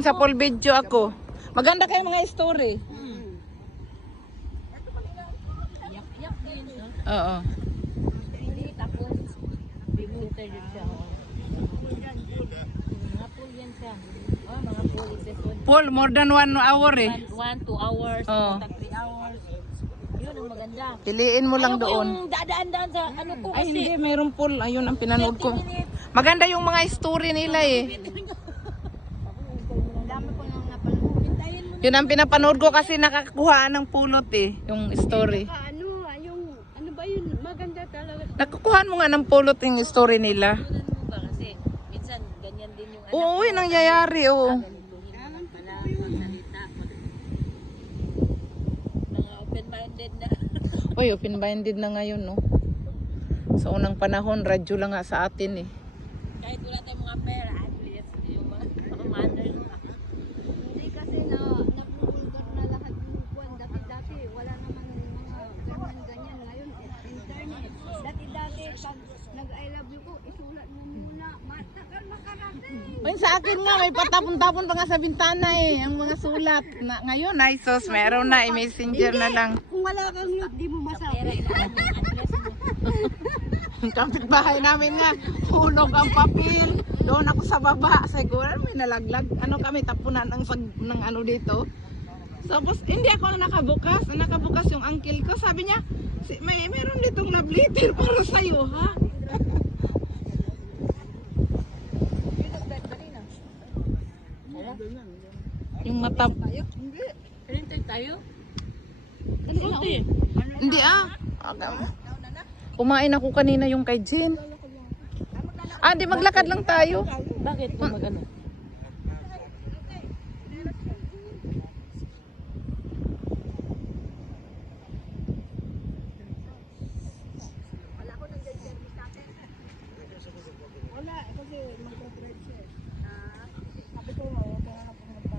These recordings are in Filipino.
Sa full video ako. Maganda kayo mga story. Yak din. Oo. Hindi tapos bimuter din siya. Mga pool yan siya. Mga pool episode. Full, more than 1 hour eh. 1, 2 hours, Oo. 3 hours. Yun ang maganda. Piliin mo lang doon. Yung dadaan-daan sa ano ko Ay kasi. hindi, mayroong full. Ayun ang pinanood ko. Maganda yung mga story nila eh. Dami ko nang napanood. Hintayin mo. Yun ang pinapanood ko kasi nakakuhaan ng pulot eh. Yung story. Ano ba yun? Maganda talaga. Nakukuhaan mo nga ng pulot yung story nila. Tunan mo ba kasi minsan ganyan din yung Oo, yun nangyayari oh. Mga open-minded na. Uy, open-minded na ngayon no. Sa unang panahon, radyo lang nga sa atin eh. Kahit wala tayong mga pera, at least yung mga manners. Hindi kasi nabubulgar na lahat ng kuwan. Dati-dati, wala naman mga ganyan-ganyan. Ngayon, internet. Dati-dati, pag nag-I love you ko, isulat mo muna. Matagal makarating. Uy, sa akin nga, may patapon-tapon pa nga sa bintana eh. Ang mga sulat. Ngayon, ay sos, meron na. I-messenger na lang. Kung wala kang load, di mo masabi. Ang kapitbahay namin nga, hulog ang papel. Doon ako sa baba. Siguro may nalaglag. Ano kami, tapunan ng ano dito. Tapos, hindi ako na nakabukas. Nakabukas yung uncle ko. Sabi niya, meron ditong love letter para sa'yo, ha? Yung mata... Pinintay tayo? Hindi ah. Kumain ako kanina yung kay Jen. Ah, di maglakad lang tayo. Bakit kung mag-ano? Wala, kasi magka-trade siya. Sabi ko, huwag ka na pumunta.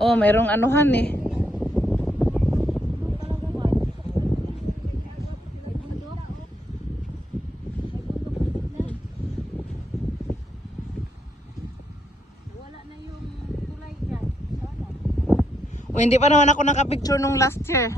Oh, mayroong anuhan eh. Wala na yung tulay dyan. O, hindi pa naman ako nakapicture nung last year.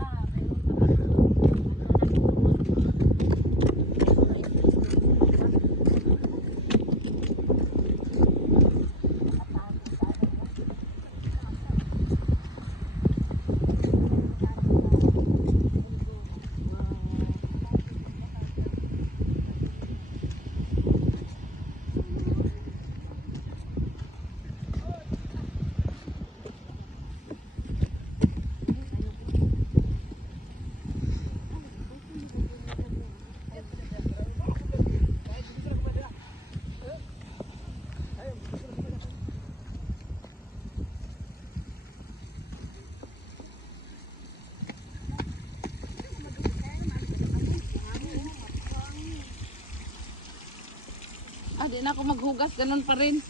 Ah, di na ako maghugas, ganun pa rin.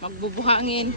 Magbubuhangin.